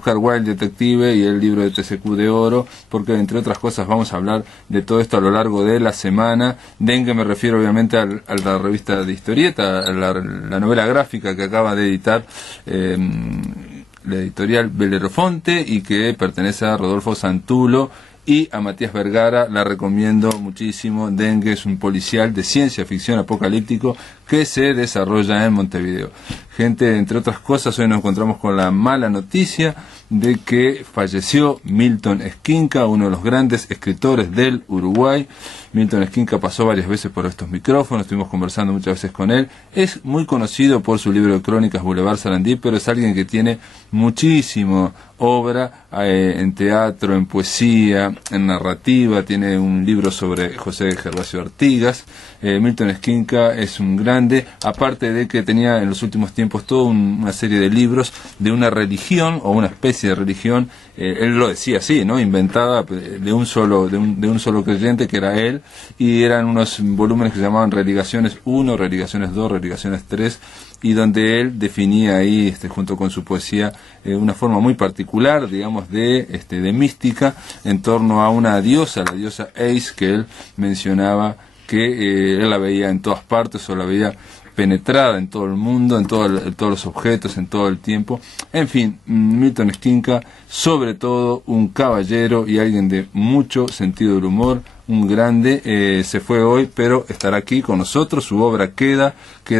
Oscar Wilde Detective y el libro de TCQ de Oro, porque entre otras cosas vamos a hablar de todo esto a lo largo de la semana. Dengue me refiero obviamente a la revista de historieta, a la novela gráfica que acaba de editar la editorial Belerofonte y que pertenece a Rodolfo Santulo y a Matías Vergara. La recomiendo muchísimo. Dengue es un policial de ciencia ficción apocalíptico que se desarrolla en Montevideo. Gente, entre otras cosas, hoy nos encontramos con la mala noticia de que falleció Milton Esquinca, uno de los grandes escritores del Uruguay. Milton Esquinca pasó varias veces por estos micrófonos, estuvimos conversando muchas veces con él. Es muy conocido por su libro de crónicas Boulevard Sarandí, pero es alguien que tiene muchísima obra en teatro, en poesía, en narrativa. Tiene un libro sobre José Gervasio Artigas. Milton Esquinca es un grande, aparte de que tenía en los últimos tiempos toda una serie de libros de una religión o una especie de religión, él lo decía así, ¿no? Inventada de un solo creyente, que era él, y eran unos volúmenes que se llamaban Religaciones 1, Religaciones 2, Religaciones 3, y donde él definía ahí, junto con su poesía, una forma muy particular, digamos, de mística en torno a una diosa, la diosa Eis, que él mencionaba que él la veía en todas partes, o la veía penetrada en todo el mundo, en todos los objetos, en todo el tiempo. En fin, Milton Esquinca, sobre todo un caballero y alguien de mucho sentido del humor, un grande. Se fue hoy, pero estará aquí con nosotros. Su obra queda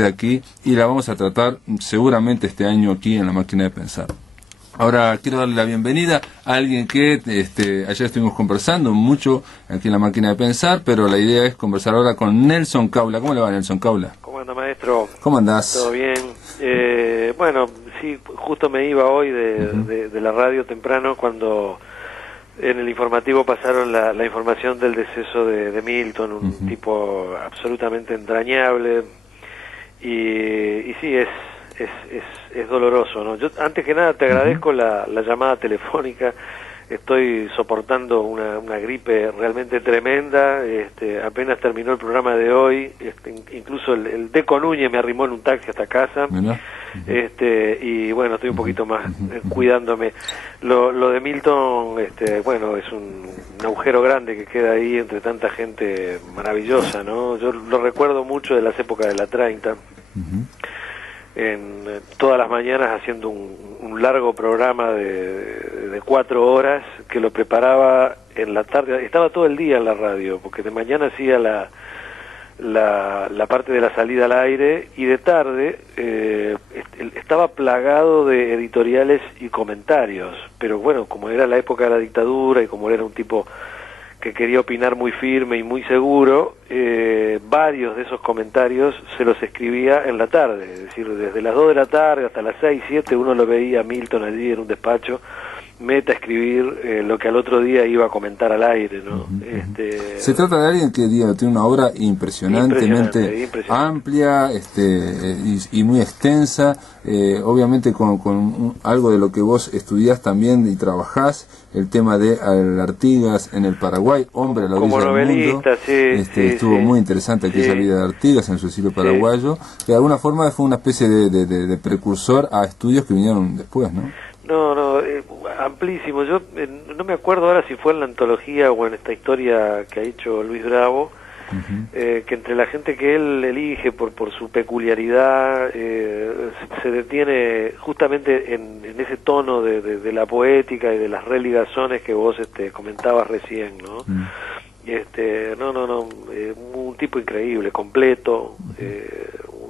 aquí y la vamos a tratar seguramente este año aquí en La Máquina de Pensar. Ahora quiero darle la bienvenida a alguien que ayer estuvimos conversando mucho aquí en La Máquina de Pensar, pero la idea es conversar ahora con Nelson Caula. ¿Cómo le va, Nelson Caula? ¿Cómo anda, maestro? ¿Cómo andás? Todo bien. Bueno, sí, justo me iba hoy de la radio temprano cuando en el informativo pasaron la información del deceso de Milton, un tipo absolutamente entrañable, y sí, es doloroso, ¿no? Yo, antes que nada, te agradezco la llamada telefónica. Estoy soportando una gripe realmente tremenda. Apenas terminó el programa de hoy, incluso el Deco Núñez me arrimó en un taxi hasta casa. Y bueno, estoy un poquito más cuidándome. Lo de Milton, bueno, es un agujero grande que queda ahí entre tanta gente maravillosa, ¿no? Yo lo recuerdo mucho de las épocas de la 30. Todas las mañanas haciendo un largo programa de 4 horas que lo preparaba en la tarde. Estaba todo el día en la radio, porque de mañana hacía la parte de la salida al aire, y de tarde estaba plagado de editoriales y comentarios. Pero bueno, como era la época de la dictadura y como él era un tipo que quería opinar muy firme y muy seguro, varios de esos comentarios se los escribía en la tarde, es decir, desde las 2 de la tarde hasta las 6, 7, uno lo veía a Milton allí en un despacho, meta a escribir lo que al otro día iba a comentar al aire, ¿no? Se trata de alguien que tiene una obra impresionantemente amplia y muy extensa, obviamente con algo de lo que vos estudiás también y trabajás, el tema de Artigas en el Paraguay, hombre a la orilla del mundo. Estuvo muy interesante aquella vida de Artigas en su exilio paraguayo, que de alguna forma fue una especie de precursor a estudios que vinieron después, ¿no? No, amplísimo. Yo no me acuerdo ahora si fue en la antología o en esta historia que ha hecho Luis Bravo, que entre la gente que él elige por su peculiaridad se detiene justamente en ese tono de la poética y de las religazones que vos comentabas recién, ¿no? Un tipo increíble, completo.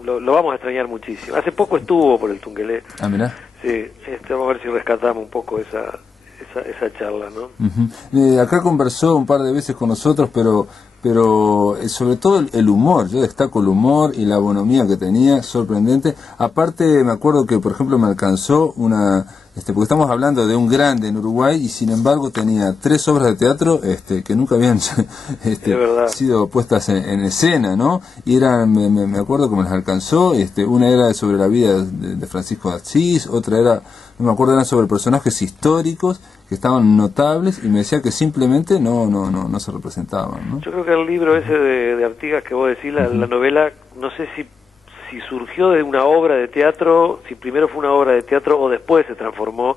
Lo vamos a extrañar muchísimo. Hace poco estuvo por el Tungelé. Ah, mirá. Sí, vamos a ver si rescatamos un poco esa charla, ¿no? Acá conversó un par de veces con nosotros, pero sobre todo el humor. Yo destaco el humor y la bonomía que tenía, sorprendente. Aparte, me acuerdo que, por ejemplo, me alcanzó porque estamos hablando de un grande en Uruguay, y sin embargo tenía 3 obras de teatro que nunca habían sido puestas en escena, ¿no? Y me acuerdo que me las alcanzó. Una era sobre la vida de Francisco de Asís, otra era, no me acuerdo, eran sobre personajes históricos que estaban notables, y me decía que simplemente no se representaban, ¿no? Yo creo que el libro ese de Artigas que vos decís, la novela, no sé si surgió de una obra de teatro, si primero fue una obra de teatro o después se transformó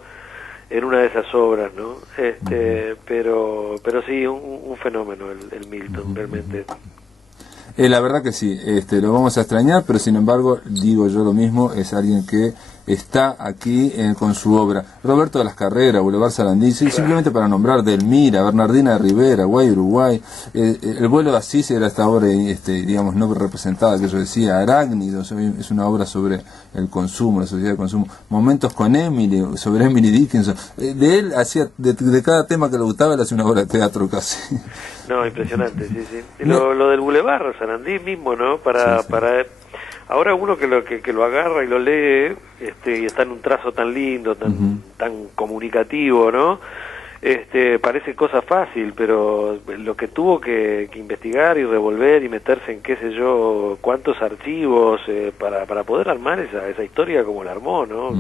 en una de esas obras, ¿no? Pero sí, un fenómeno el Milton, realmente. La verdad que sí, lo vamos a extrañar, pero sin embargo, digo yo lo mismo, es alguien que está aquí con su obra. Roberto de las Carreras, Boulevard Sarandí, simplemente para nombrar Delmira, Bernardina de Rivera, Guay Uruguay, El vuelo de Asís era esta obra, digamos, no representada, que yo decía, Arácnido, es una obra sobre el consumo, la sociedad de consumo. Momentos con Emily, sobre Emily Dickinson. De él hacía, de cada tema que le gustaba, él hacía una obra de teatro casi. No, impresionante, sí, sí. Lo del Boulevard Sarandí mismo, ¿no? Para ahora uno que lo agarra y lo lee, y está en un trazo tan lindo, tan comunicativo, ¿no? Parece cosa fácil, pero lo que tuvo que investigar y revolver y meterse en qué sé yo, cuántos archivos para poder armar esa historia como la armó, ¿no?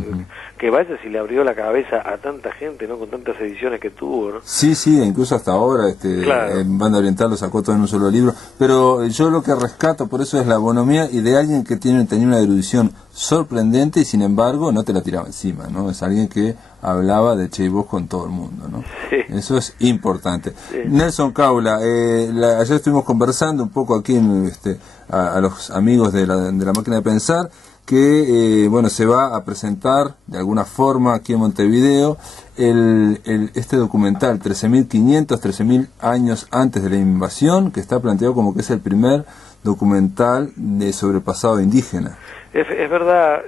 Que vaya si le abrió la cabeza a tanta gente, ¿no? Con tantas ediciones que tuvo, ¿no? Sí, incluso hasta ahora, claro. En Banda Oriental lo sacó todo en un solo libro, pero yo lo que rescato por eso es la bonomía y de alguien que tenía una erudición sorprendente y sin embargo no te la tiraba encima, ¿no? Es alguien que hablaba de Che y vos con todo el mundo, ¿no? Sí. Eso es importante. Sí. Nelson Caula, ayer estuvimos conversando un poco aquí a los amigos de la máquina de pensar que bueno, se va a presentar de alguna forma aquí en Montevideo este documental 13.500, 13.000 años antes de la invasión, que está planteado como que es el primer documental sobre el pasado indígena. Es verdad,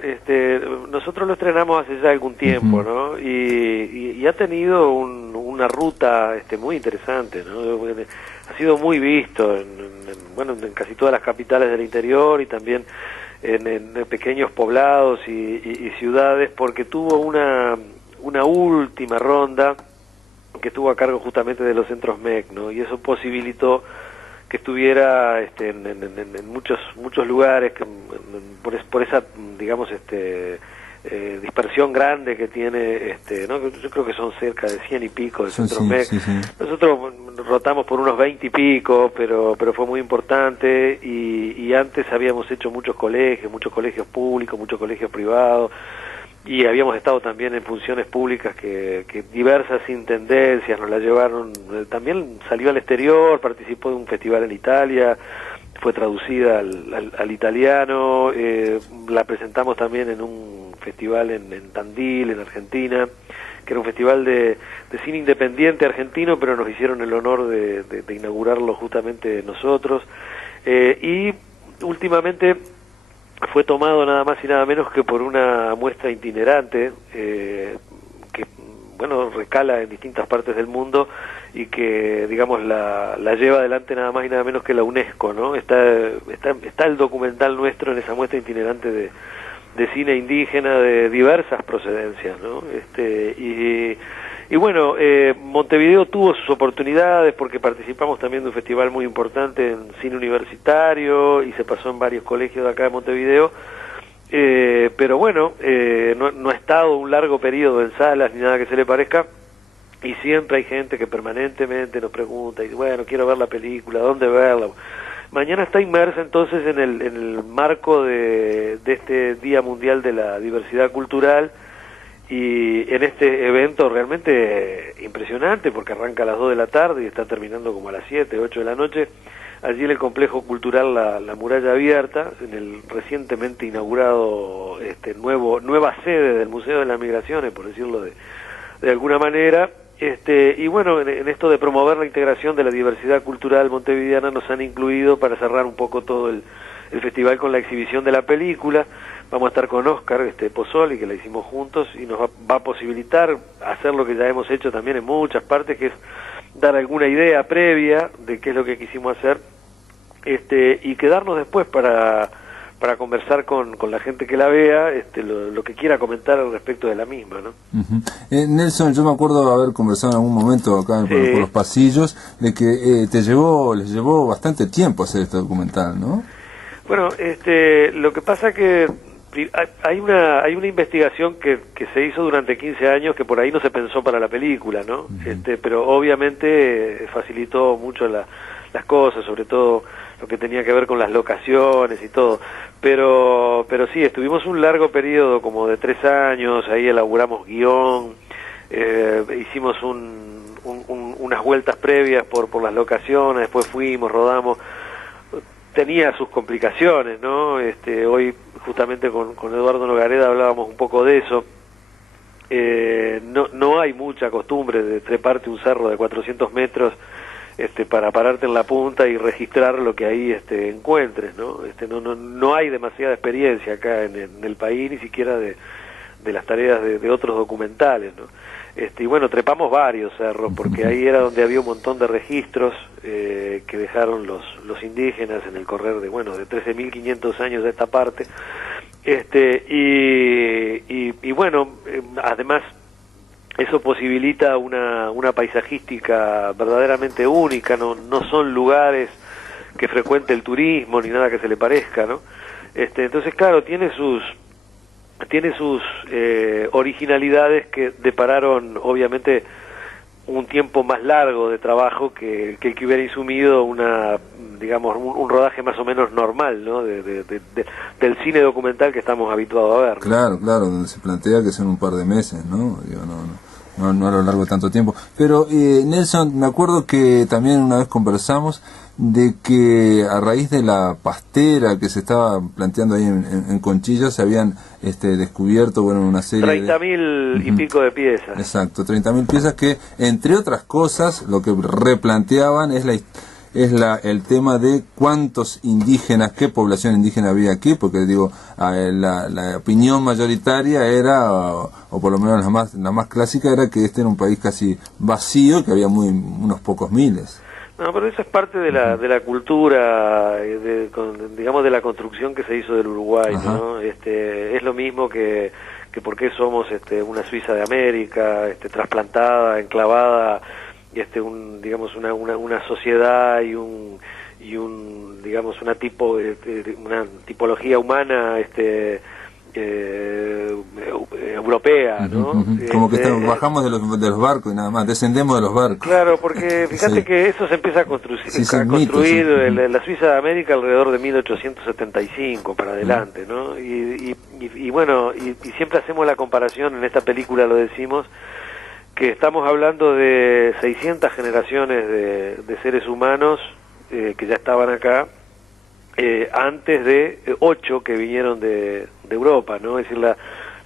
nosotros lo estrenamos hace ya algún tiempo, ¿no? Y ha tenido una ruta muy interesante, ¿no? Ha sido muy visto en casi todas las capitales del interior y también en pequeños poblados y ciudades, porque tuvo una última ronda que estuvo a cargo justamente de los centros MEC, ¿no? Y eso posibilitó que estuviera en muchos lugares por esa, digamos, dispersión grande que tiene, ¿no? Yo creo que son cerca de 100 y pico de centros MEC. Sí. Nosotros rotamos por unos 20 y pico, pero fue muy importante y antes habíamos hecho muchos colegios públicos, muchos colegios privados, y habíamos estado también en funciones públicas que diversas intendencias nos la llevaron. También salió al exterior, participó de un festival en Italia, fue traducida al italiano, la presentamos también en un festival en Tandil, en Argentina, que era un festival de cine independiente argentino, pero nos hicieron el honor de inaugurarlo justamente nosotros. Y últimamente fue tomado nada más y nada menos que por una muestra itinerante que, bueno, recala en distintas partes del mundo y que, digamos, la lleva adelante nada más y nada menos que la UNESCO, ¿no? Está el documental nuestro en esa muestra itinerante de cine indígena de diversas procedencias, ¿no? Y bueno, Montevideo tuvo sus oportunidades porque participamos también de un festival muy importante en cine universitario y se pasó en varios colegios de acá de Montevideo, pero bueno, no ha estado un largo periodo en salas ni nada que se le parezca, y siempre hay gente que permanentemente nos pregunta y bueno, quiero ver la película, ¿dónde verla? Mañana está inmersa entonces en el marco de este Día Mundial de la Diversidad Cultural, y en este evento realmente impresionante, porque arranca a las 2 de la tarde y está terminando como a las 7, 8 de la noche, allí en el complejo cultural La Muralla Abierta, en el recientemente inaugurado nueva sede del Museo de las Migraciones, por decirlo de alguna manera. Y bueno, en esto de promover la integración de la diversidad cultural montevideana nos han incluido para cerrar un poco todo el festival con la exhibición de la película. Vamos a estar con Oscar Pozzoli, que la hicimos juntos, y nos va a posibilitar hacer lo que ya hemos hecho también en muchas partes, que es dar alguna idea previa de qué es lo que quisimos hacer, y quedarnos después para conversar con la gente que la vea, lo que quiera comentar al respecto de la misma, ¿no? Nelson, yo me acuerdo haber conversado en algún momento acá por los pasillos, de que les llevó bastante tiempo hacer este documental, ¿no? Bueno, lo que pasa que hay una investigación que se hizo durante 15 años que por ahí no se pensó para la película, ¿no? Pero obviamente facilitó mucho las cosas, sobre todo lo que tenía que ver con las locaciones y todo. Pero sí, estuvimos un largo periodo, como de 3 años, ahí elaboramos guión, hicimos unas vueltas previas por las locaciones, después fuimos, rodamos. Tenía sus complicaciones, ¿no? Hoy justamente con Eduardo Nogareda hablábamos un poco de eso. No hay mucha costumbre de treparte un cerro de 400 metros para pararte en la punta y registrar lo que ahí encuentres, ¿no? No hay demasiada experiencia acá en el país, ni siquiera de las tareas de otros documentales, ¿no? Y bueno, trepamos varios cerros, porque ahí era donde había un montón de registros que dejaron los indígenas en el correr de 13.500 años de esta parte. Y bueno, además eso posibilita una paisajística verdaderamente única, no son lugares que frecuente el turismo ni nada que se le parezca, ¿no? Entonces, claro, tiene sus originalidades que depararon obviamente un tiempo más largo de trabajo que el que hubiera insumido un rodaje más o menos normal, ¿no? Del cine documental que estamos habituados a ver, ¿no? Claro, donde se plantea que son un par de meses, ¿no? No a lo largo de tanto tiempo. Pero Nelson, me acuerdo que también una vez conversamos de que a raíz de la pastera que se estaba planteando ahí en Conchilla se habían descubierto una serie 30.000 y pico de piezas. Exacto, 30.000 piezas que, entre otras cosas, lo que replanteaban es el tema de cuántos indígenas, qué población indígena había aquí, porque la opinión mayoritaria era, o por lo menos la más clásica, era que este era un país casi vacío, que había unos pocos miles. No, pero eso es parte de la cultura, de la construcción que se hizo del Uruguay, ¿no? Es lo mismo que por qué somos una Suiza de América, trasplantada, enclavada, una sociedad y una tipología humana europea, ¿no? Como que bajamos de los barcos y nada más, descendemos de los barcos. Claro, porque fíjate que eso se empieza a construir, la Suiza de América alrededor de 1875 para adelante, ¿no? Y siempre hacemos la comparación, en esta película lo decimos, que estamos hablando de 600 generaciones de seres humanos que ya estaban acá, antes de 8 que vinieron de Europa, ¿no? Es decir, la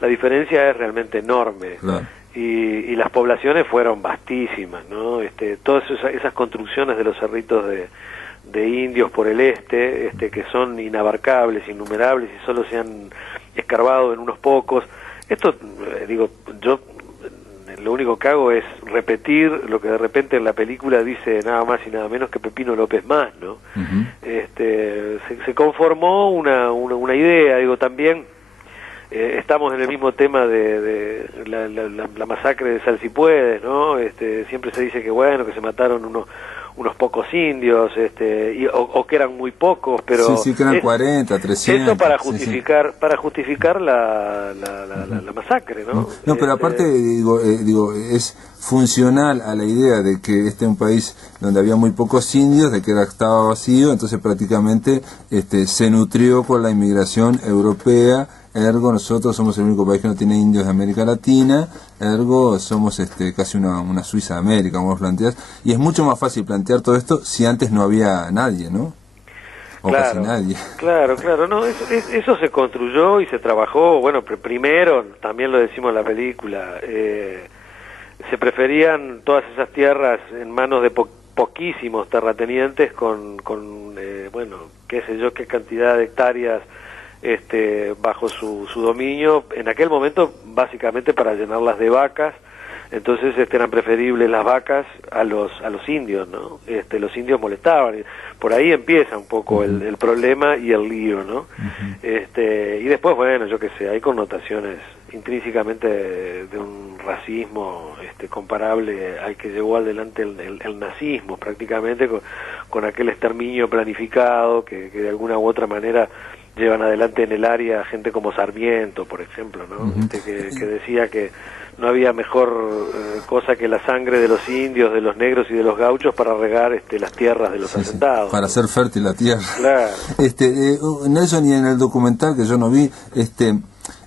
diferencia es realmente enorme. Claro. Y las poblaciones fueron vastísimas, ¿no? Todas esas construcciones de los cerritos de indios por el que son inabarcables, innumerables, y solo se han escarbado en unos pocos. Esto, yo lo único que hago es repetir lo que de repente en la película dice nada más y nada menos que Pepino López Mas, ¿no? Se conformó una idea, también estamos en el mismo tema de la masacre de Salsipuedes, ¿no? Siempre se dice que se mataron unos pocos indios, o que eran muy pocos, pero sí, que eran 40, 300. Eso para justificar la masacre, ¿no? No, pero aparte es funcional a la idea de que este es un país donde había muy pocos indios, de que estaba vacío, entonces prácticamente se nutrió con la inmigración europea. Ergo, nosotros somos el único país que no tiene indios de América Latina, ergo somos casi una Suiza de América, como vos planteás, y es mucho más fácil plantear todo esto si antes no había nadie, ¿no? O casi nadie. Claro, no, eso se construyó y se trabajó, primero, también lo decimos en la película, se preferían todas esas tierras en manos de poquísimos terratenientes con qué sé yo, qué cantidad de hectáreas bajo su dominio, en aquel momento básicamente para llenarlas de vacas. Entonces eran preferibles las vacas a los indios, ¿no? Los indios molestaban, por ahí empieza un poco el problema y el lío, ¿no? Y después, yo qué sé, hay connotaciones intrínsecamente de un racismo comparable al que llevó adelante el nazismo, prácticamente con aquel exterminio planificado que de alguna u otra manera llevan adelante en el área gente como Sarmiento, por ejemplo, ¿no? Que decía que no había mejor cosa que la sangre de los indios, de los negros y de los gauchos para regar las tierras de los asentados. Para hacer fértil la tierra. Claro. Nelson, y en el documental que yo no vi,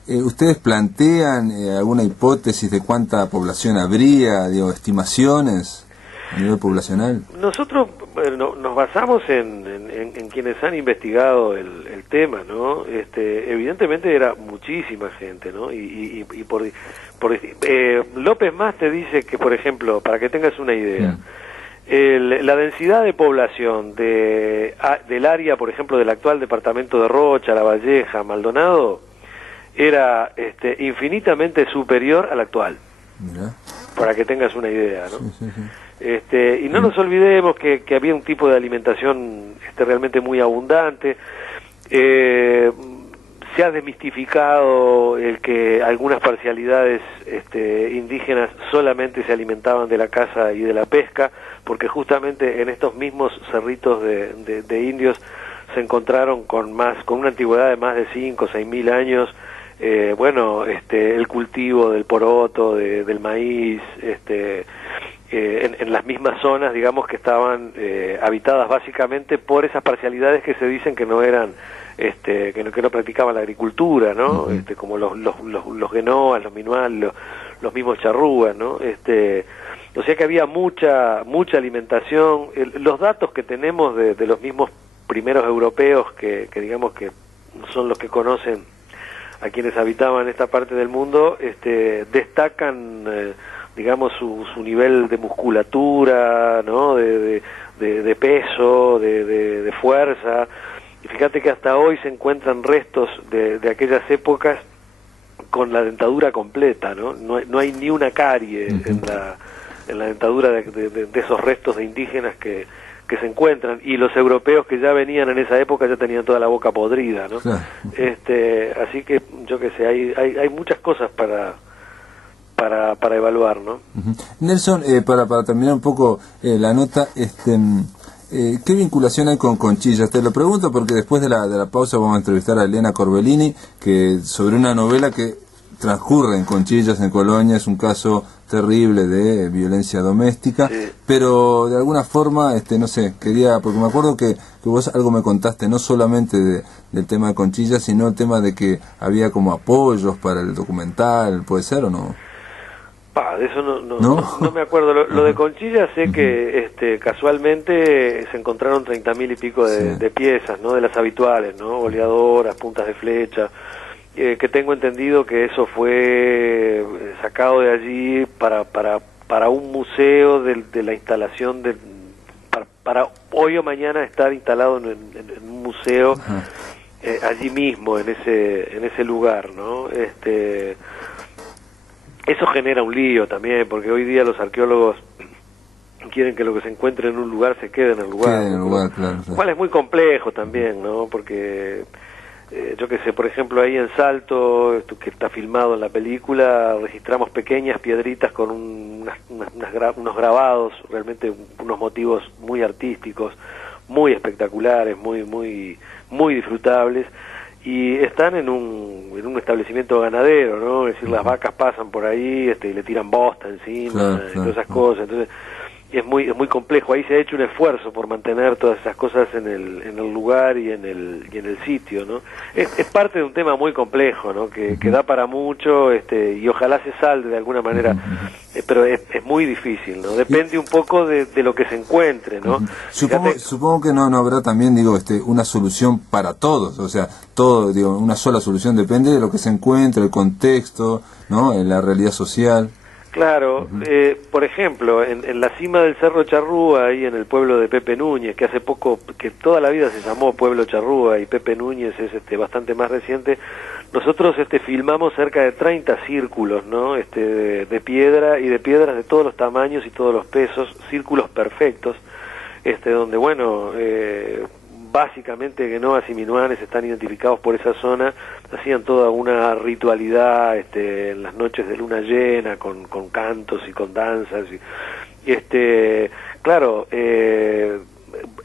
¿Ustedes plantean alguna hipótesis de cuánta población habría, digo, estimaciones a nivel poblacional? Nosotros nos basamos en quienes han investigado el tema, ¿no? Evidentemente era muchísima gente, ¿no? Y López Mas te dice que, por ejemplo, para que tengas una idea, la densidad de población del área, por ejemplo, del actual departamento de Rocha, La Valleja, Maldonado, era infinitamente superior al actual. Mirá. Para que tengas una idea, ¿no? Sí, sí, sí. Y no nos olvidemos que había un tipo de alimentación realmente muy abundante. Se ha desmistificado el que algunas parcialidades indígenas solamente se alimentaban de la caza y de la pesca, porque justamente en estos mismos cerritos de indios se encontraron con una antigüedad de más de 5 o 6 mil años, el cultivo del poroto, del maíz, en las mismas zonas, digamos, que estaban habitadas básicamente por esas parcialidades que se dicen que no eran, que no practicaban la agricultura, ¿no? Como los guenoas, los minual, los mismos charrúas, ¿no? O sea que había mucha alimentación. Los datos que tenemos de los mismos primeros europeos que digamos que son los que conocen a quienes habitaban esta parte del mundo, destacan digamos su nivel de musculatura, ¿no? de peso, de fuerza. Y fíjate que hasta hoy se encuentran restos de aquellas épocas con la dentadura completa, ¿no? No hay ni una carie en la dentadura de esos restos de indígenas que se encuentran, y los europeos que ya venían en esa época ya tenían toda la boca podrida, ¿no? Claro. Así que yo qué sé, hay muchas cosas para evaluar, ¿no? Nelson, para terminar un poco la nota, ¿qué vinculación hay con Conchillas? Te lo pregunto porque después de la pausa vamos a entrevistar a Elena Corbellini sobre una novela que transcurre en Conchillas, en Colonia. Es un caso terrible de violencia doméstica, sí. Pero de alguna forma, no sé, porque me acuerdo que vos algo me contaste, no solamente del tema de Conchillas, sino el tema de que había como apoyos para el documental, ¿puede ser o no? De eso no me acuerdo. Lo de Conchillas sé que casualmente se encontraron 30.000 y pico de piezas, ¿no? De las habituales, ¿no? Boleadoras, puntas de flecha, que tengo entendido que eso fue sacado de allí para un museo de la instalación para hoy o mañana estar instalado en un museo allí mismo, en ese lugar, ¿no? Eso genera un lío también, porque hoy día los arqueólogos quieren que lo que se encuentre en un lugar se quede en el lugar, claro. Lo cual es muy complejo también, ¿no? Porque yo qué sé, por ejemplo, ahí en Salto, que está filmado en la película, registramos pequeñas piedritas con unos grabados, realmente unos motivos muy artísticos, muy espectaculares, muy disfrutables, y están en un establecimiento ganadero, ¿no? Es decir, las vacas pasan por ahí y le tiran bosta encima, y todas esas cosas. Entonces es muy complejo. Ahí se ha hecho un esfuerzo por mantener todas esas cosas en el lugar y en el sitio, ¿no? Es parte de un tema muy complejo, ¿no? Que da para mucho, y ojalá se salde de alguna manera, pero es muy difícil, ¿no? Depende un poco de lo que se encuentre, ¿no? Supongo que no habrá también, una solución para todos, o sea, una sola solución, depende de lo que se encuentre, el contexto, ¿no? En la realidad social. Claro, por ejemplo, en la cima del Cerro Charrúa, ahí en el pueblo de Pepe Núñez, que hace poco, que toda la vida se llamó Pueblo Charrúa, y Pepe Núñez es bastante más reciente, nosotros filmamos cerca de 30 círculos, ¿no? De piedra, y de piedras de todos los tamaños y todos los pesos, círculos perfectos, donde, bueno, básicamente Guenoas y Minuanes están identificados por esa zona, hacían toda una ritualidad en las noches de luna llena, con cantos y con danzas, y claro,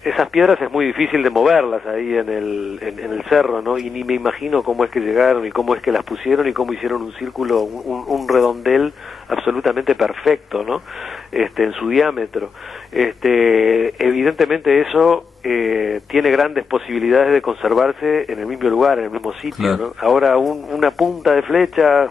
esas piedras es muy difícil de moverlas ahí en el cerro, ¿no? Y ni me imagino cómo es que llegaron y cómo es que las pusieron y cómo hicieron un círculo, un redondel absolutamente perfecto, ¿no? En su diámetro. Evidentemente eso tiene grandes posibilidades de conservarse en el mismo lugar, en el mismo sitio, claro, ¿no? Ahora una punta de flecha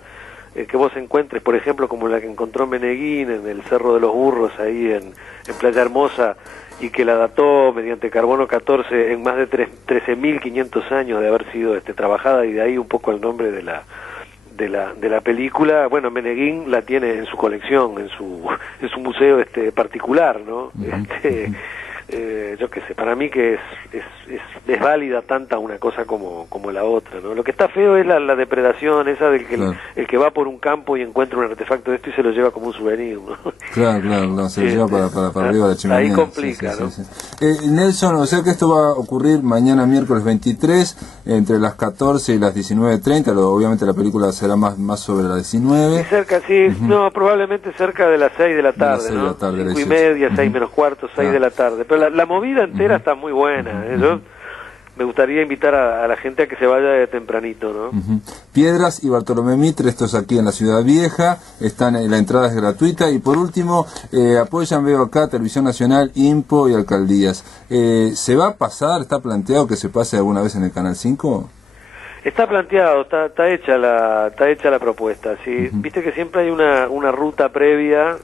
que vos encuentres, por ejemplo, como la que encontró Meneguín en el Cerro de los Burros, ahí en Playa Hermosa, y que la dató mediante carbono 14 en más de 13.500 años de haber sido trabajada, y de ahí un poco el nombre de la película. Bueno, Meneguín la tiene en su colección, en su museo particular, ¿no? Yo qué sé, para mí que es válida tanta una cosa como la otra, ¿no? Lo que está feo es la depredación esa del que claro, el que va por un campo y encuentra un artefacto de esto y se lo lleva como un souvenir, ¿no? Claro, se lo lleva para arriba de la chimenea. Ahí complica, ¿no? Sí. Nelson, o sea que esto va a ocurrir mañana miércoles 23 entre las 14 y las 19:30, obviamente la película será más sobre las 19. Y cerca, sí, no, probablemente cerca de las 6 de la tarde, ¿no? 5:30, 6 menos cuarto, 6 de la tarde. Pero la movida entera está muy buena. Yo me gustaría invitar a la gente a que se vaya de tempranito, ¿no? Piedras y Bartolomé Mitre, esto es aquí en la Ciudad Vieja, la entrada es gratuita. Y por último, apoyan, veo acá, Televisión Nacional, INPO y Alcaldías. ¿Se va a pasar, está planteado que se pase alguna vez en el Canal 5? Está planteado, está hecha la propuesta, ¿sí? Viste que siempre hay una ruta previa.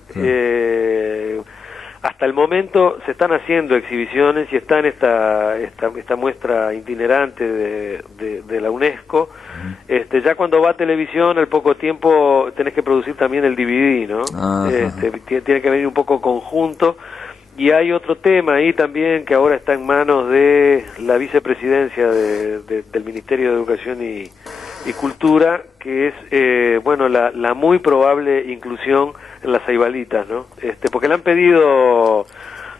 Hasta el momento se están haciendo exhibiciones y está en esta muestra itinerante de la UNESCO. Ya cuando va a televisión, al poco tiempo tenés que producir también el DVD, ¿no? Tiene que venir un poco conjunto. Y hay otro tema ahí también que ahora está en manos de la vicepresidencia del Ministerio de Educación y Cultura, que es la muy probable inclusión en las Ceibalitas, ¿no? Porque le han pedido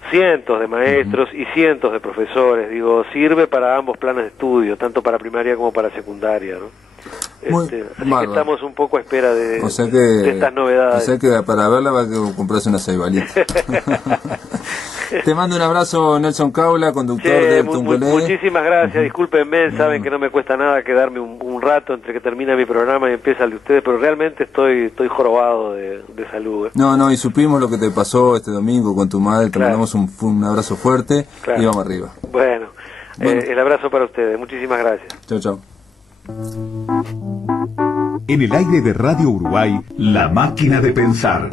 cientos de maestros y cientos de profesores. Digo, sirve para ambos planes de estudio, tanto para primaria como para secundaria, ¿no? Así que estamos un poco a espera de estas novedades. O sea que para verla va a comprarse una ceibalita. Te mando un abrazo, Nelson Caula, conductor de Tumbelé. Muchísimas gracias, discúlpenme, saben que no me cuesta nada quedarme un rato entre que termina mi programa y empieza el de ustedes, pero realmente estoy jorobado de salud. No, y supimos lo que te pasó este domingo con tu madre, te mandamos un abrazo fuerte y vamos arriba. Bueno. El abrazo para ustedes, muchísimas gracias. Chao. En el aire de Radio Uruguay, La Máquina de Pensar.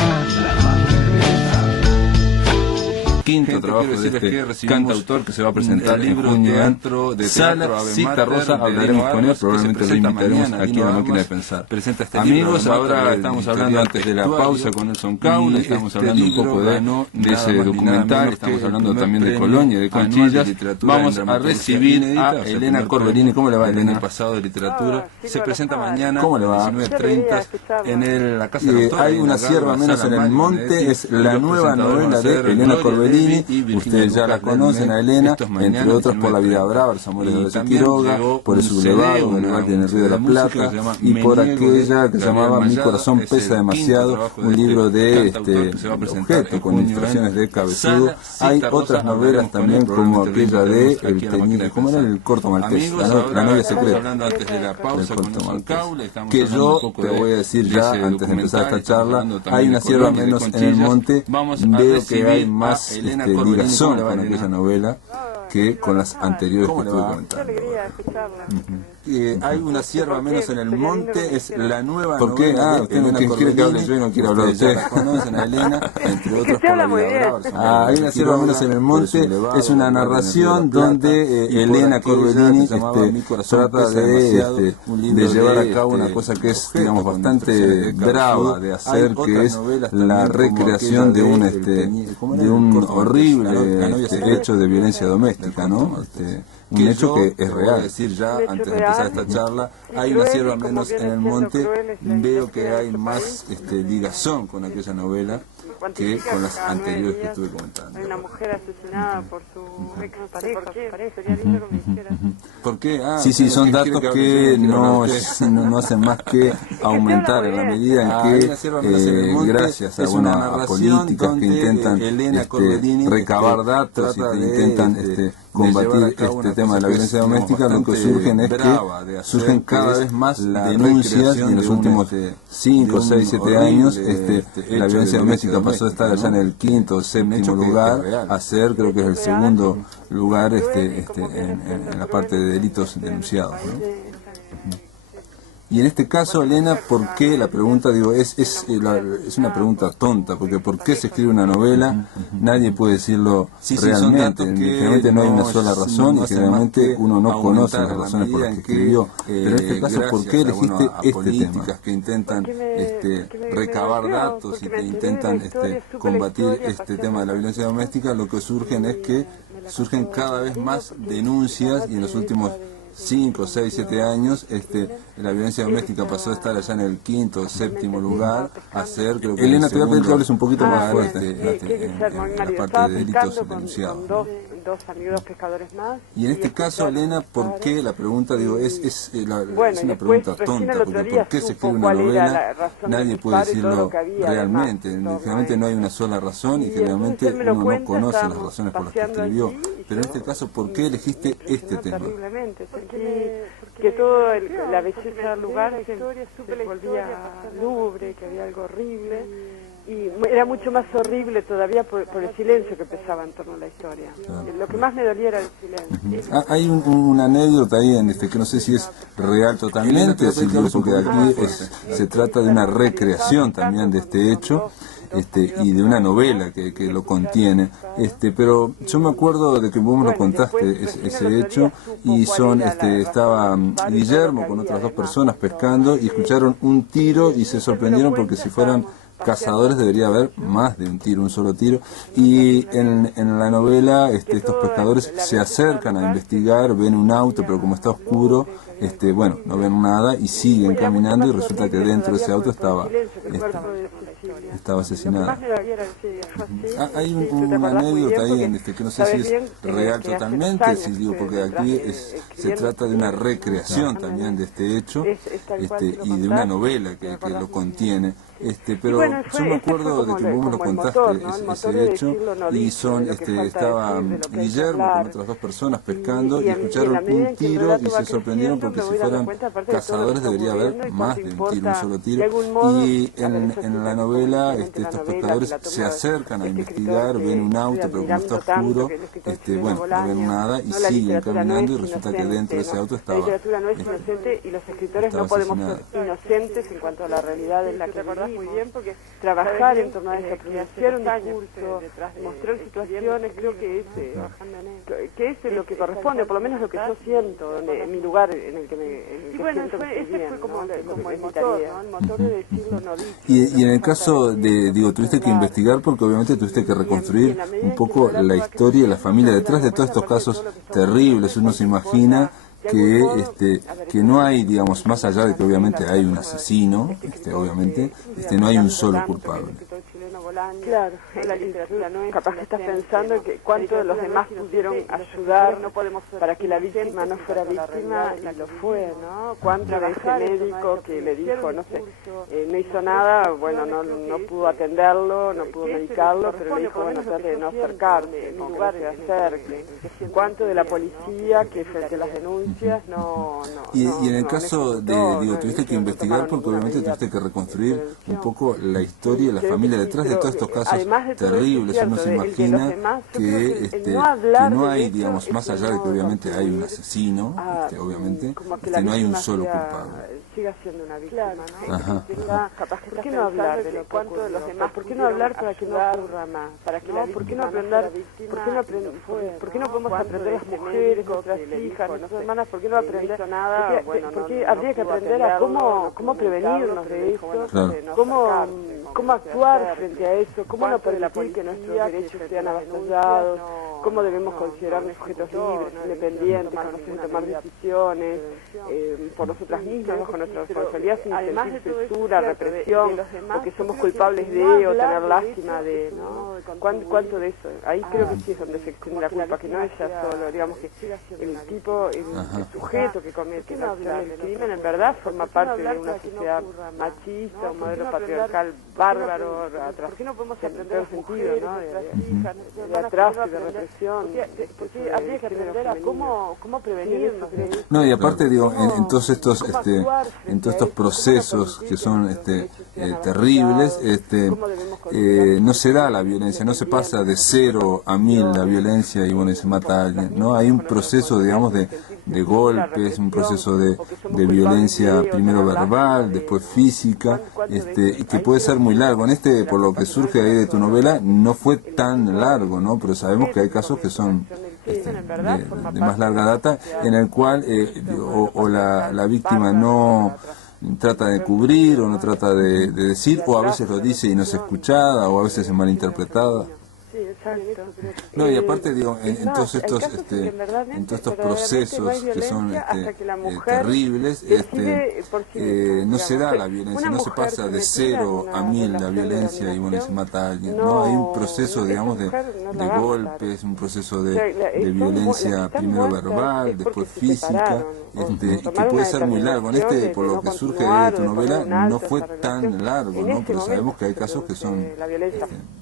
Quinto trabajo de este cantautor que se va a presentar en junio de Sala Cita Rosa. Hablaremos con él, probablemente lo invitaremos aquí a La Máquina de Pensar. Amigos, ahora estamos hablando antes de la pausa con Nelson Caula, estamos hablando un poco de ese documental, estamos hablando también de Colonia, de Conchillas. Vamos a recibir a Elena Corbellini. ¿Cómo le va, Elena? El pasado de literatura se presenta mañana a las 19:30 en la Casa de la Autora. Hay una sierva menos en el monte, es la nueva novela de Elena Corbellini. Ustedes ya la conocen a Elena, entre otros por La Vida Brava, Samuel de Quiroga, por El Sublevado, un debate en el Río de la Plata, y por aquella que se llamaba Mi Corazón Pesa Demasiado, un libro de objeto con ilustraciones de Cabezudo. Hay otras novelas también, como aquella de El Teniente, ¿cómo era? El Corto Maltés, La Novia Secreta del Corto Maltés, que yo te voy a decir ya antes de empezar esta charla. Hay una sierva menos en el monte, veo que hay más ligazón con aquella novela que con las anteriores que estuve comentando. Hay una sierva menos en el monte, es la nueva novela. ¿Por qué? Usted no quiere que hable yo y no quiere hablar usted. La conocen a Elena, entre otros por La Vida Brava. Hay una sierva menos en el monte, es una narración donde Elena Corbellini trata de llevar a cabo una cosa que es, digamos, bastante brava de hacer, que es la recreación de un horrible hecho de violencia doméstica, ¿no? un hecho que es real. Decir ya, antes de empezar esta charla, hay una cierta, al menos en el monte, veo que hay más ligazón con aquella novela que con las anteriores que estuve comentando. Hay una mujer asesinada por su ex pareja, sería lindo que me dijeras. ¿Por qué? Sí, son datos que no hacen más que aumentar en la medida en que, gracias a políticas que intentan recabar datos y que intentan combatir este tema de la violencia doméstica, lo que surgen es que surgen cada vez más denuncias y en los últimos 5, 6, 7 años la violencia doméstica pasó de estar allá en el quinto o séptimo lugar a ser, creo que es el segundo lugar en la parte de delitos denunciados, ¿no? Y en este caso, Elena, ¿por qué? La pregunta, digo, es una pregunta tonta, porque ¿por qué se escribe una novela? Nadie puede decirlo realmente. Generalmente no hay una sola razón y generalmente uno no conoce las razones por las que escribió. Pero en este caso, ¿por qué elegiste este tema? Que intentan recabar datos y que intentan combatir este tema de la violencia doméstica, lo que surgen es que surgen cada vez más denuncias y en los últimos 5, 6, 7 años, la violencia doméstica pasó de estar allá en el quinto o séptimo lugar a ser, creo que Elena, te voy a pedir que hables un poquito más fuerte en la parte de delitos denunciados. Dos amigos pescadores más. Y en este caso, Elena, ¿por qué? La pregunta, digo, es una pregunta tonta, porque ¿por qué se escribe una novela? Nadie puede decirlo realmente. Generalmente no hay una sola razón y generalmente uno no conoce las razones por las que escribió. Pero en este caso, ¿por qué elegiste este tema? Que toda la belleza del lugar se volvía lúgubre, que había algo horrible. Y era mucho más horrible todavía por el silencio que pesaba en torno a la historia. Claro. Lo que más me dolía era el silencio. Hay una anécdota ahí que no sé si es real totalmente, porque aquí se trata de una recreación también de este hecho. Y de una novela que lo contiene, pero yo me acuerdo de que vos me lo contaste ese hecho y estaba Guillermo con otras dos personas pescando y escucharon un tiro y se sorprendieron porque si fueran cazadores debería haber más de un tiro, un solo tiro, y en la novela estos pescadores se acercan a investigar, ven un auto pero como está oscuro no ven nada y siguen caminando y resulta que dentro de ese auto estaba asesinada. Hay una anécdota ahí que no sé si es real totalmente, porque aquí se trata de una recreación también de este hecho y de una novela que lo contiene. Pero yo me acuerdo de que vos me lo contaste ese hecho y estaba Guillermo con otras dos personas pescando y escucharon un tiro y se sorprendieron porque si fueran cazadores debería haber más de un tiro, un solo tiro, y en la novela estos pescadores se acercan a investigar, ven un auto pero como está oscuro no ven nada y siguen caminando y resulta que dentro de ese auto estaba la literatura no es inocente y los escritores no podemos ser inocentes en cuanto a la realidad en la que muy bien, porque trabajar en torno a eso, pronunciar un discurso, mostrar situaciones, creo que es lo que corresponde, por lo menos lo que yo siento, en mi lugar en el que me siento que estoy bien, fue como el motor, ¿no? El motor de decirlo no dicho. Y en el caso tuviste que investigar porque obviamente tuviste que reconstruir un poco la historia y la familia detrás de todos estos casos terribles. Uno se imagina que no hay, digamos, más allá de que obviamente hay un asesino, obviamente, no hay un solo culpable. Claro, la literatura no es. Capaz que estás pensando en que cuánto de los demás pudieron ayudar para que la víctima no fuera víctima y lo fue, ¿no? Cuánto de ese médico que le dijo, no sé, no hizo nada, bueno, no pudo atenderlo, no pudo medicarlo, pero le dijo, bueno, trate de no acercarse, con lugar de acerque. Cuánto de la policía que frente a las denuncias y en el caso tuviste que investigar porque obviamente tuviste que reconstruir un poco la historia y la familia detrás de todos estos casos terribles. Uno se imagina que no hay, digamos, más allá de que obviamente hay un asesino, obviamente, no hay un solo culpable. Siga siendo una víctima, ¿no? ¿Por qué no hablar de lo cuánto de los demás? ¿Por qué no hablar para que no ocurra más? Para que ¿por qué no aprender? ¿Por qué no podemos aprender las mujeres, nuestras hijas, nuestras hermanas? ¿Por qué no aprender nada? Porque habría que aprender a cómo prevenirnos de esto, cómo actuar frente a eso, cómo no permitir que nuestros derechos sean avasallados, cómo debemos considerarnos sujetos libres, independientes, capaces de tomar decisiones por nosotras mismas, bajo nuestra responsabilidad, sin sentir censura, represión, o que somos culpables de, o tener lástima de, ¿no? ¿Cuánto de eso? Ahí creo que sí es donde se extiende la culpa, que no es ya solo, digamos que el tipo, el sujeto que comete la acción del crimen, en verdad forma parte de una sociedad machista, un modelo patriarcal bárbaro, atrás, que no podemos aprender en sentido, ¿no? De atraso y de represión, porque habría que aprender a cómo prevenirnos. No, y aparte digo, en todos estos procesos que son terribles, no se da la violencia, no se pasa de 0 a 1000 la violencia y bueno, y se mata a alguien, ¿no? Hay un proceso, digamos, de golpes, un proceso de violencia primero verbal, después física, y que puede ser muy largo. Por lo que surge ahí de tu novela, no fue tan largo, ¿no? Pero sabemos que hay casos que son de más larga data, en el cual la víctima no trata de cubrir o no trata de decir, o a veces lo dice y no es escuchada, o a veces es malinterpretada. No, y aparte digo, en todos estos procesos que son terribles, no se da la violencia, no se pasa de 0 a 1000 la violencia y bueno, y se mata a alguien, ¿no? Hay un proceso, digamos, de golpes, un proceso de violencia primero verbal, después física, y que puede ser muy largo. Por lo que surge de tu novela, no fue tan largo, ¿no? Pero sabemos que hay casos que son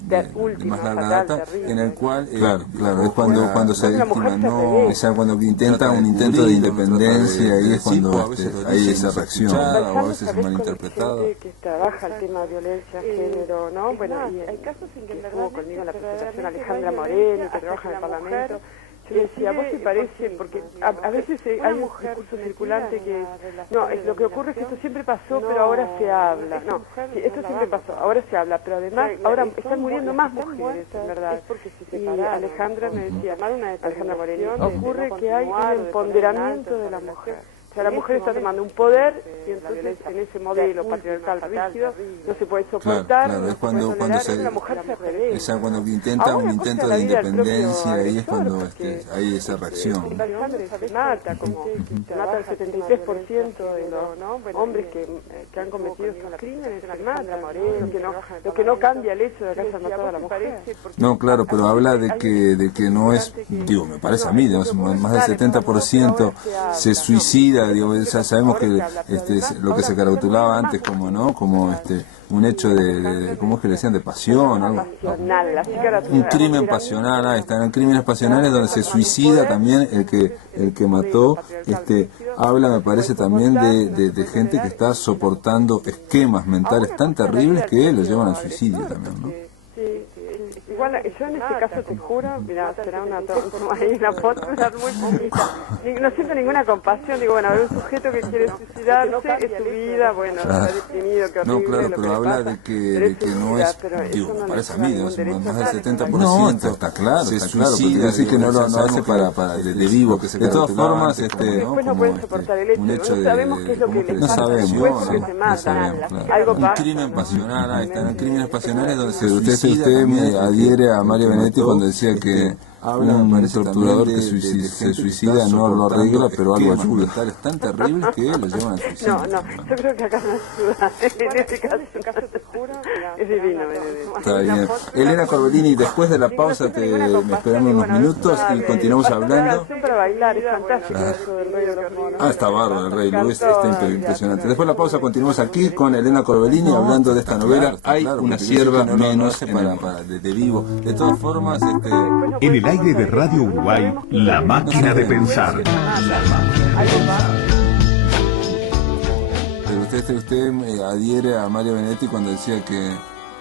de más larga data, en el cual claro, es cuando se víctima cuando intenta un intento de independencia, y es cuando hay esa reacción, o a veces es malinterpretada. Que trabaja el tema de violencia, género, ¿no? Bueno, y hay casos en que estuvo conmigo en la presentación Alejandra Moreno, que trabaja en el Parlamento. Yo le decía, ¿a vos te parece? Porque a veces hay un discurso circulante que lo que ocurre es que esto siempre pasó, pero ahora se habla. No, sí, esto siempre pasó, ahora se habla, pero además ahora están muriendo más mujeres, en verdad. Y Alejandra me decía, Alejandra Moreno, ocurre que hay un empoderamiento de la mujer. O sea, la mujer está tomando un poder y entonces en ese modelo patriarcal rígido no se puede soportar. Claro, es cuando la mujer se revela. Cuando intenta un intento de independencia, ahí es cuando hay esa reacción. Se mata, se mata el 73% de los hombres que han cometido estos crímenes, se matan, lo que no cambia el hecho de que hayan matado a la mujer. No, claro, pero habla de que no es, digo, me parece a mí, digamos, más del 70% se suicida. Ya sabemos que lo que se caracterizaba antes como un hecho de ¿cómo es que le decían? De pasión, algo. Un crimen pasional, ahí están crímenes pasionales donde se suicida también el que mató. Habla, me parece, también de gente que está soportando esquemas mentales tan terribles que lo llevan al suicidio también, ¿no? Igual, yo en este caso te juro, mira, será una postura muy poquita. No siento ninguna compasión, digo, bueno, a ver, un sujeto que quiere suicidarse, es su vida, bueno, está deprimido, que horrible. No, claro, pero habla de que no es, digo, me parece a mí, más del 70% está claro, se suicida, decir que no lo hace para de vivo, que se de todas formas, después no pueden soportar el hecho, no sabemos qué es lo que les pasa después porque se matan, algo pasa. Un crimen pasional, ahí están crímenes pasionales donde se suicida. Usted me adhiere a Mario Benedetti cuando decía que un torturador que se suicida no lo arregla, pero algo ayuda. Es tan terrible que lo llevan al suicidio. No, yo creo que acá no ayuda. En este caso te juro, es divino. Está bien. Elena Corbellini, después de la pausa me esperamos unos minutos y continuamos hablando. Para bailar, es fantástico eso del Rey de los Monos. Está bárbaro el Rey Luis, está impresionante. Después de la pausa continuamos aquí con Elena Corbellini hablando de esta novela. Hay una sierva menos de vivo. De todas formas, En el aire de Radio Uruguay, La Máquina de Pensar. Pero usted adhiere a Mario Benedetti cuando decía que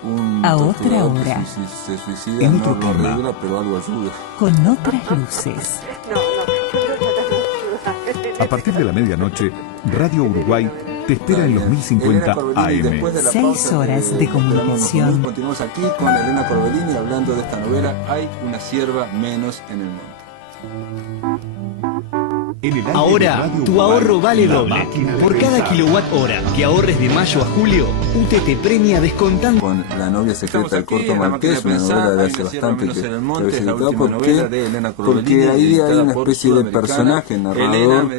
un a otra hora se suicida no lo arregla, pero algo ayuda. Con otras luces. A partir de la medianoche, Radio Uruguay te espera en los 1050 AM. 6 horas de comunicación. Continuamos aquí con Elena Corbellini hablando de esta novela. Hay una sierva menos en el monte. Ahora, tu ahorro vale doble. Por cada kilowatt hora que ahorres de mayo a julio, UTE te premia descontando. Con La novia secreta del corto maltés, una novela de hace bastante que habéis editado, porque ahí hay una especie de personaje narrador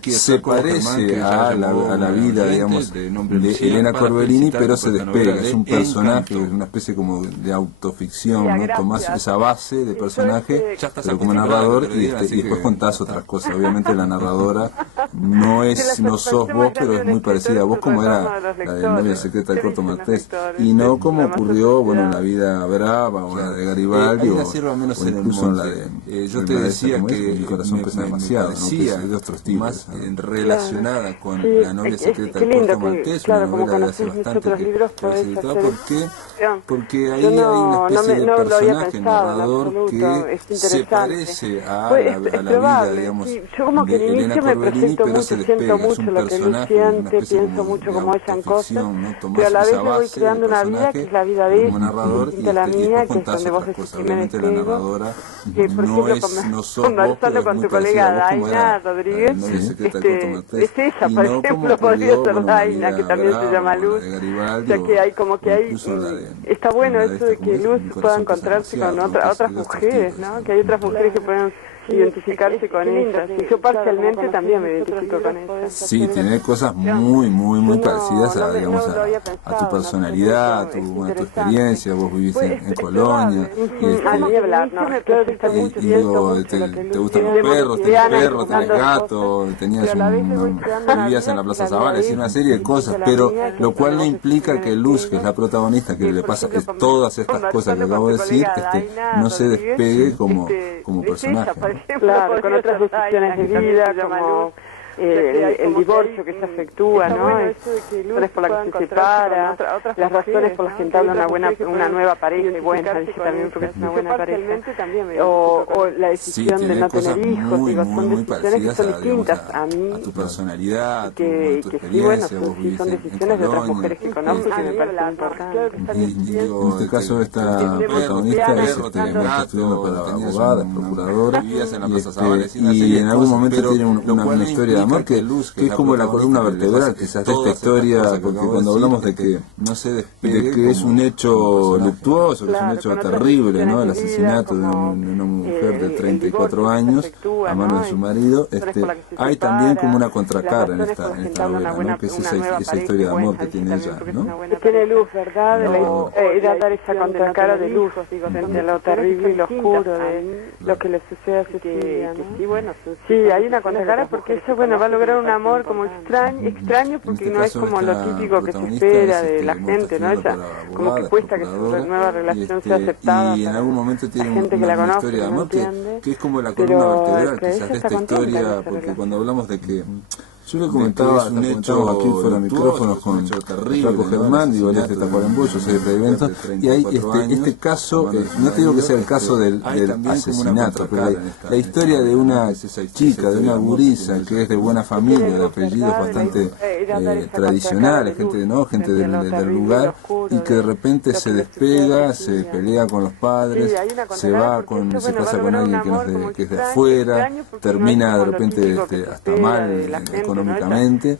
que se parece a la vida, digamos, de Elena Corbellini, pero se despega. Es un personaje, es una especie como de autoficción, ¿no? Tomás esa base de personaje, pero como narrador, y después contás otras cosas. Obviamente la narradora no sos vos, pero es muy parecida a vos, como era la de Novia secreta del corto maltés, y no como ocurrió, bueno, en La vida brava, o la de Garibaldi, o incluso en la de... yo te decía que Mi corazón pesa demasiado, ¿no? Que es de otros tipos, más relacionada con La novia secreta del corto maltés, una novela de hace bastante que habéis editado. ¿Por qué? Porque ahí hay una especie de personaje narrador que se parece a la vida, digamos, yo como que de al Elena inicio me Corbellini, proyecto pero mucho, se despega, siento es un mucho lo que él personaje, siente, una especie pienso mucho como esas cosas, ¿no? pero a la vez esa yo voy base creando del una vida que es la vida de como ella, narrador, distinta a la mía, después que es contás donde vos otras decís cosas. que me Obviamente la despego, narradora que por no ejemplo no sos vos, conversando pero con es tu muy parecida colega a vos, como Daina era Rodríguez, La novia secreta del corto maltés, es ella, y por no como ejemplo, podría ocurrió, ser bueno, Daina, La que vida también se brava, llama o la Luz, de o Garibaldi, sea que hay como que o hay, incluso la de... está bueno la de eso esta, de ¿cómo que es? Luz Mi pueda corazón pesa encontrarse con demasiado, ¿no? Que es otras de otros mujeres, tipos, ¿no? Que hay otras mujeres que pueden identificarse con ellas, y yo parcialmente también me identifico con ellas. Sí, tiene cosas muy parecidas a, digamos, a tu personalidad, a tu experiencia. Vos vivís en Colonia, y digo, te gustan los perros, tenés gato, vivías en la Plaza Zavala, y una serie de cosas, pero lo cual no implica que Luz, que es la protagonista, que le pasa todas estas cosas que acabo de decir, no se despegue como personaje, ¿no? Claro, con otras decisiones de vida, como el divorcio que se efectúa, ¿no? Razones por las que se separa, las razones por las que entabla una nueva pareja, buena, dice también porque es una buena pareja, o la decisión de no tener hijos, digo, son decisiones que son distintas a mí, a tu personalidad, a tu que sí, bueno, sí son decisiones de otras mujeres que conozco que me parecen importantes. Y en este caso esta protagonista es estudiando para abogada, es procuradora, y en algún momento tiene una historia de amor que es como la columna vertebral quizás de esta historia, porque cuando hablamos de que es un hecho luctuoso, que es un hecho terrible, ¿no? El asesinato de una mujer de 34 años a manos de su marido, hay también como una contracara en esta novela, ¿no? Que es esa historia de amor que tiene ella, ¿no? Que tiene luz, ¿verdad? Era dar esa contracara de luz, digo, frente a lo terrible y lo oscuro de lo que le sucede a Cecilia, ¿no? Sí, hay una contracara porque eso, bueno, va a lograr un amor como extraño porque no es como lo típico que se espera de la gente, ¿no? Ella como que cuesta que su nueva relación sea aceptada. Y en algún momento tiene una historia de amor que es como la columna vertebral quizás de esta historia, porque cuando hablamos de que yo le comentaba, un hecho aquí fuera de micrófonos con Flaco Germán, digo, el Tacuarembó, yo soy de Preventos, y hay este caso, no te digo que sea el caso del asesinato, pero la historia de una chica, de una gurisa que es de buena familia, de apellidos bastante tradicionales, gente del lugar, y que de repente se despega, se pelea con los padres, se casa con alguien que es de afuera, termina de repente hasta mal económicamente,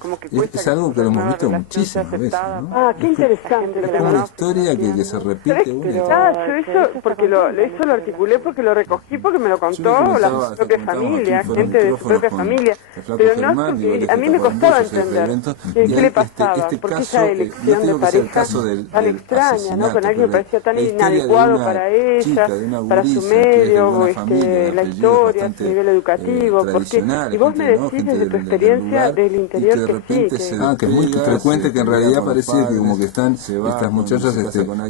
es algo que lo hemos visto muchísimas veces, ¿no? Ah, qué interesante. Es como una historia que se repite una y otra. Yo eso lo articulé porque lo recogí, porque me lo contó la propia familia, gente de su propia familia, pero no porque a mí me costaba entender qué le pasaba, porque esa elección de pareja tan extraña, ¿no? Con alguien que parecía tan inadecuado para ella, para su medio, la historia, su nivel educativo, porque, y vos me decís desde tu experiencia del interior que sí, que es muy frecuente, que en realidad parece que como que están estas muchachas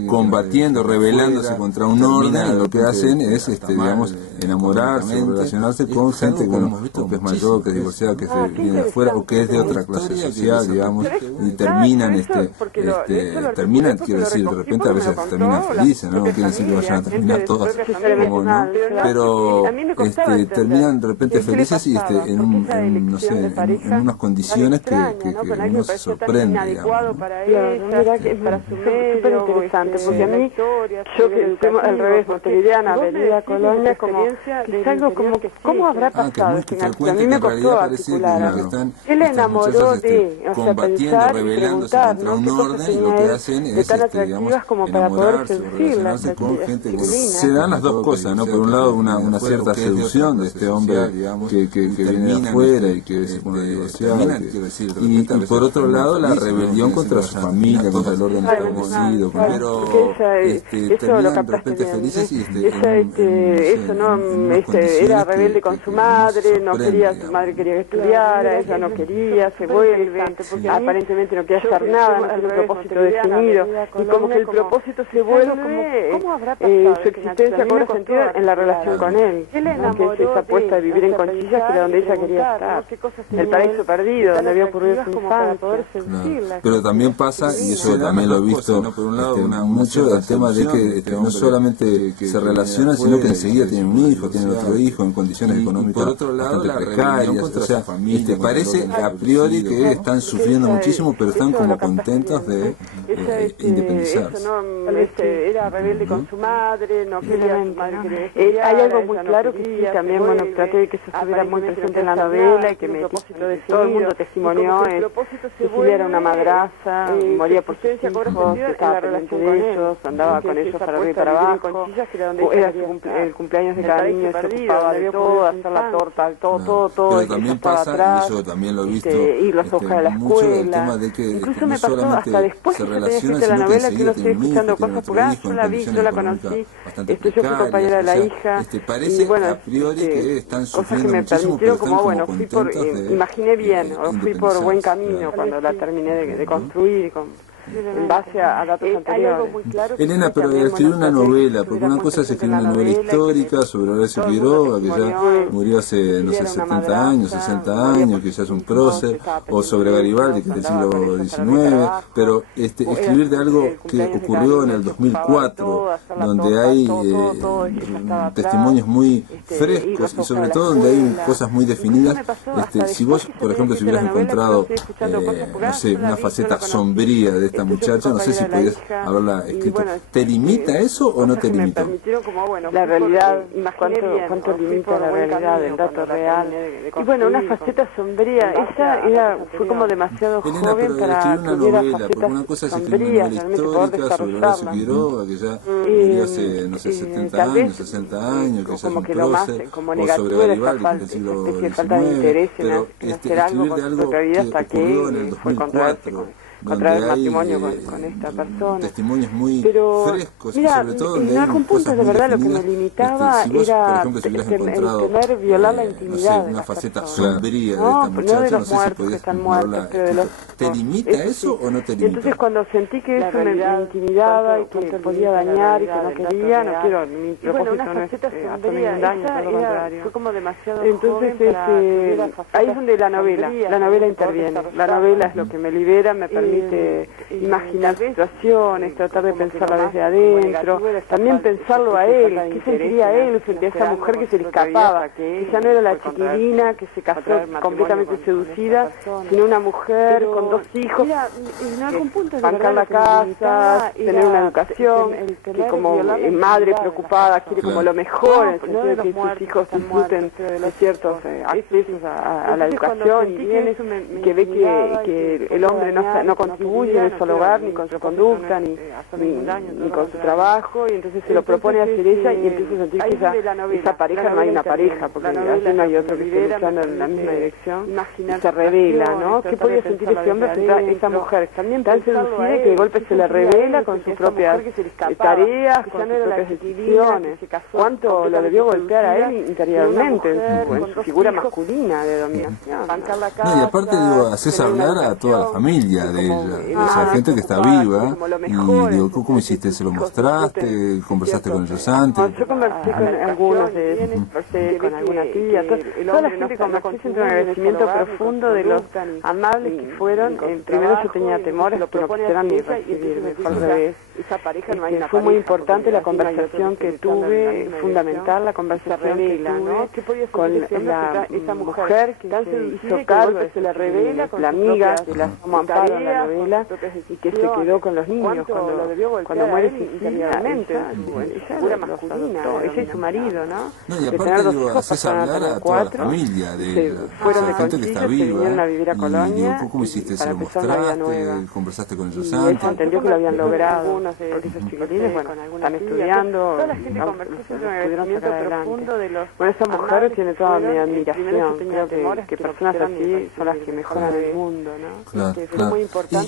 combatiendo, rebelándose contra un orden, y lo que hacen es digamos, enamorarse o relacionarse con gente que es mayor, que es divorciada, que se viene de afuera o que es de otra clase social. social, digamos, y terminan, terminan, quiero decir, de repente a veces terminan felices, ¿no? No quiere decir que vayan a terminar todos como no, pero terminan de repente felices y no sé, en unas condiciones que uno se sorprende, digamos, ¿no? Mira que es súper interesante, porque a mí, yo que soy al revés, montevideana, Avenida Colonia, como es algo como, ¿cómo habrá pasado? A mí me costó articular. Él enamoró de, o sea, pensar y preguntar, ¿no? ¿Qué cosas tenía él de tan atractivas como para poder seducirla? Se dan las dos cosas, ¿no? Por un lado, una cierta seducción de este hombre que viene de afuera y que es divorciado, y por otro lado, la rebelión contra su familia, contra el orden establecido, pero terminan de repente felices y era rebelde con su madre, no quería, su madre quería que estudiara, ella no quería, se vuelve, aparentemente no quería hacer nada, no tiene un propósito definido, y como que el propósito se vuelve, su existencia cobra sentido en la relación con él, que es esa apuesta de vivir en Conchillas, que era donde ella quería estar, el paraíso perdido, donde había ocurrido su infancia. Pero también pasa, y eso también lo he visto, ¿no? Por un lado, mucho el tema de que no solamente se relacionan, sino que enseguida tienen un hijo, tienen otro hijo en condiciones económicas bastante precarias, o sea, parece a priori que están sufriendo muchísimo, pero están como contentos de independizarse. Era rebelde con su madre, no quería su madre quería estudiar. Hay algo muy claro que sí, también, bueno, traté de que eso estuviera muy presente en la novela y que todo el mundo testimonió, Cecilia era una madraza, moría por sus hijos, estaba pendiente de ellos, andaba con ellos para arriba y para abajo, era el cumpleaños de cada niño, se ocupaba de todo, hacer la torta, todo, pero también pasa, y eso también lo he visto, ir a buscar a la escuela, incluso me pasó hasta después que yo tenía la novela que uno sigue escuchando cosas porque yo la vi, yo la conocí, yo fui compañera de la hija, y bueno, cosas que me permitieron como, bueno, fui por, imaginé bien, o fui por buen camino cuando la terminé de construir, en base a datos anteriores. Elena, pero escribir una novela, porque una cosa es escribir una novela histórica sobre Horacio Quiroga, que ya murió hace, no sé, 70 años, 60 años, que ya es un prócer, o sobre Garibaldi, que es del siglo XIX, pero escribir de algo que ocurrió en el 2004, donde hay testimonios muy frescos y sobre todo donde hay cosas muy definidas, si vos, por ejemplo, si hubieras encontrado, no sé, una faceta sombría de esta muchacha, no sé si podías haberla escrito. ¿Te limita eso o no te limita? La realidad, ¿cuánto limita la realidad, el dato real? Y bueno, una faceta sombría, ella fue como demasiado joven para que hubiera facetas sombrías, realmente poder desarrollarla. Quiroga, que ya murió hace, no sé, 70 años, 60 años, que ya es un prócer, o sobre Garibaldi, que es del siglo XIX, pero escribir de algo que ocurrió en el 2004, contraer matrimonio con esta persona. Testimonios muy frescos, mira, y sobre todo en algún punto de verdad lo que me limitaba si vos, era por ejemplo, si hubieras encontrado, el tener, violar la intimidad, no sé, una faceta sombría de no, esta muchacha, no de los no sé muertos si podías que están muertos, pero de los... ¿Te limita eso o no te limita? Y entonces cuando sentí que eso me intimidaba y que podía dañar y que no quería, no quiero, mi propósito no es hacer ningún daño, todo lo contrario. Fue como demasiado entonces ahí es donde la novela interviene. La novela es lo que me libera, me permite imaginar situaciones, tratar de pensarla desde adentro, también pensarlo a él, qué sentiría él frente a esa mujer que se le escapaba, que ya no era la chiquilina que se casó completamente seducida, sino una mujer con 2 hijos, bancar la casa, tener una educación, que como madre preocupada quiere como lo mejor, en el sentido de que sus hijos disfruten de ciertos accesos a la educación y bienes, que ve que el hombre no contribuye en su hogar, ni con su conducta, ni con su trabajo, y entonces se lo propone hacer ella y empieza a sentir que esa pareja no hay una pareja, porque así no hay otro que esté luchando en la misma dirección, y se revela, ¿no? ¿Qué podía sentir ese hombre frente a esa mujer tan seducida que de golpe se le revela con sus propias tareas, con sus propias decisiones? ¿Cuánto lo debió golpear a él interiormente, en su figura masculina de dominación? No, y aparte, digo, haces hablar a toda la familia de ella, o sea, gente que está viva, y digo, ¿cómo hiciste? ¿Se lo mostraste? ¿Conversaste con ellos antes? Yo conversé con algunos de ellos, conversé con alguna tía, toda la gente conversé, siento un agradecimiento profundo de los amables que fueron. Primero yo tenía temores que no quisieran ni recibirme, fue al revés. Fue muy importante la conversación que tuve, fundamental la conversación que tuve con esa mujer que se hizo cargo, se la revela, la amiga que la tomó amparo en la novela y que se quedó con los niños cuando muere Cecilia. Ella era masculina, ella y su marido, ¿no? No, y aparte, digo, haces hablar a toda la familia de fueron de gente que está Conchillas, se vinieron a vivir a viva, y Colonia, digo, ¿cómo hiciste? ¿Se lo para empezar una vida nueva. mostraste? ¿Conversaste con ellos Y ella antes? entendió que lo habían logrado, porque esos chiquilines, bueno, están estudiando, toda la gente pudieron sacar adelante. Bueno, esa mujer tiene toda mi admiración, creo que personas así son las que mejoran el mundo, ¿no? Claro, claro.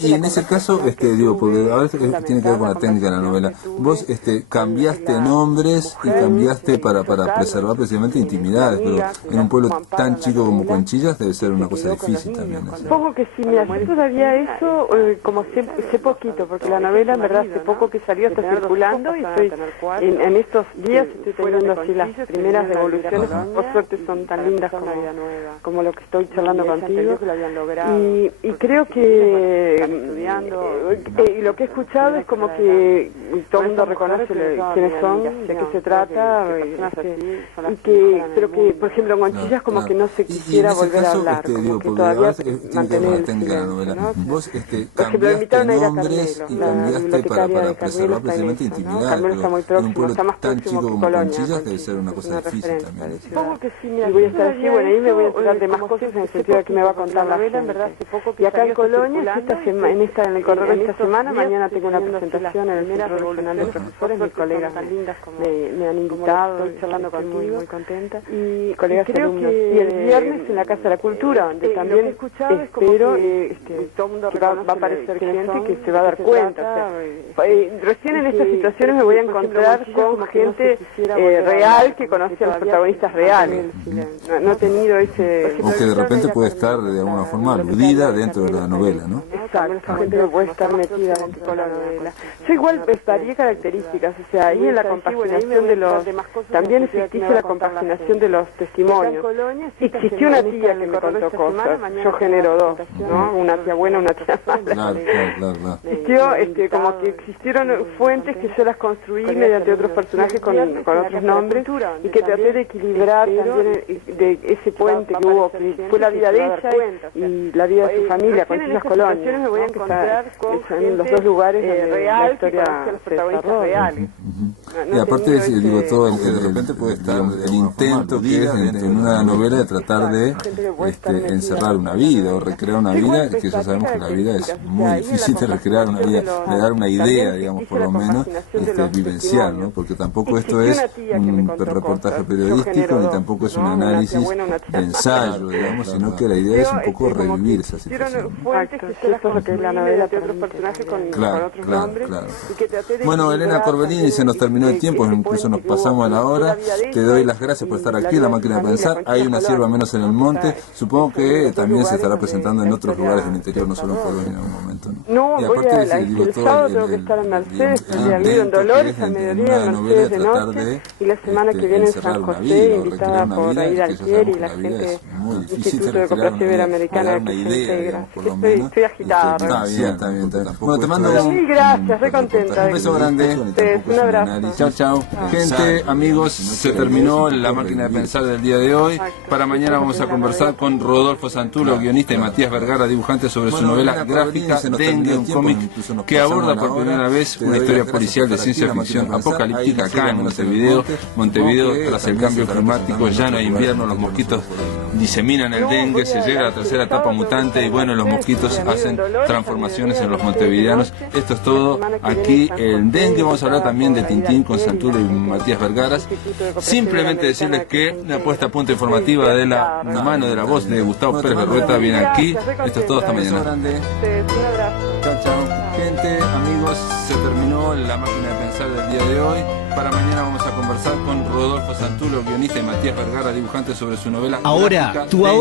Y en ese caso, digo, porque ahora tiene que ver con la técnica de la novela. Vos cambiaste nombres y cambiaste para preservar precisamente intimidades, pero en un pueblo tan chico como Conchillas debe ser una cosa difícil también. Supongo que sí, mira, yo todavía eso, como sé poquito, porque la novela en verdad hace poco que salió, está circulando y estoy en estos días estoy teniendo así las primeras devoluciones, por suerte son tan lindas como lo que estoy charlando contigo, y creo que y lo que he escuchado es como que todo el mundo reconoce quiénes son, de qué se trata, pero que por ejemplo en Conchillas como que no se quisiera volver a hablar, como que todavía mantener el silencio, ¿no? Vos por ejemplo, invitaron a ir a nombres y Carmelo, la cambiaste para preservar Carmelo precisamente intimidades, Carmelo está muy pero en un próximo, está pueblo más tan próximo chico que como Colonia. Conchillas debe ser una cosa difícil también. Supongo que sí, mira, y voy a estar así, bueno, ahí me voy a enterar de más cosas en el sentido de que me va a contar la gente. Y acá en Colonia, en el correo de esta semana, mañana tengo una presentación en el Centro Regional de Profesores, mis colegas me han invitado, estoy charlando contigo, muy contenta, y colegas alumnos. Y el viernes en la Casa de la Cultura, donde también espero que va a aparecer gente que se va a dar cuenta. Recién en estas situaciones me voy a encontrar con gente real que conoce a los protagonistas reales. No he tenido ese... O que de repente puede estar de alguna forma aludida dentro de la novela, ¿no? Exacto, gente que puede estar metida dentro de la novela. Yo igual varía características, o sea, ahí en la compaginación de los... También es ficticia la compaginación de los testimonios. Existió una tía que me contó cosas, yo genero dos, ¿no? Una tía buena, una tía mala. Claro. Existió, como que existieron fuentes que yo las construí mediante otros personajes con otros nombres y que traté de equilibrar también de ese puente que hubo, que fue la vida de ella y la vida de su familia, Conchillas Colonia. Me voy a encontrar en los dos lugares donde la historia se desarrolla. Y aparte, digo, todo de repente puede estar el intento que es en una novela de tratar de encerrar una vida o recrear una vida, que ya sabemos que la vida es muy difícil de recrear una vida, de dar una idea, digamos, por lo menos, vivencial, ¿no? Porque tampoco esto es un reportaje periodístico, ni tampoco es un análisis de ensayo, digamos, sino que la idea es un poco revivir esa situación. Eso es lo que es la novela de otros personajes con otros nombres. Bueno, Elena Corbellini, se nos terminó el tiempo, incluso nos pasamos a la hora. Te doy las gracias por estar aquí en La Máquina de Pensar. Hay una sierva menos en el monte. Supongo que también se estará presentando en otros lugares del interior, no solo en Colonia en algún momento, ¿no? No, el sábado tengo que estar en Mercedes, el día libre en Dolores, al mediodía, en Mercedes de noche, y la semana que viene en San José, invitada por Aida Altieri y la gente del Instituto de Cooperación Iberoamericana que se integra. Estoy agitada. Está bien. Bueno, te mando mil gracias, re contenta. Un beso grande. Un abrazo. Chao. Gente, amigos, se terminó La Máquina de Pensar del día de hoy. Para mañana vamos a conversar con Rodolfo Santulo, guionista, y Matías Vergara, dibujante, sobre su novela gráfica Dengue, un cómic que aborda por primera vez una historia policial de ciencia ficción apocalíptica acá en Montevideo. Montevideo, tras el cambio climático, ya no hay invierno, los mosquitos diseminan el dengue, se llega a la tercera etapa mutante y bueno, los mosquitos hacen transformaciones en los montevideanos. Esto es todo aquí en Dengue. Vamos a hablar también de Tintín con Santulo y Matías Vergaras. Simplemente decirles que la puesta a punto informativa de la mano de la voz de Gustavo Pérez Berrueta viene aquí. Esto es todo, hasta mañana. Chao. Gente, amigos, se terminó La Máquina de Pensar del día de hoy. Para mañana vamos a conversar con Rodolfo Santulo, guionista, y Matías Vergara, dibujante, sobre su novela. Ahora, tu ahorro.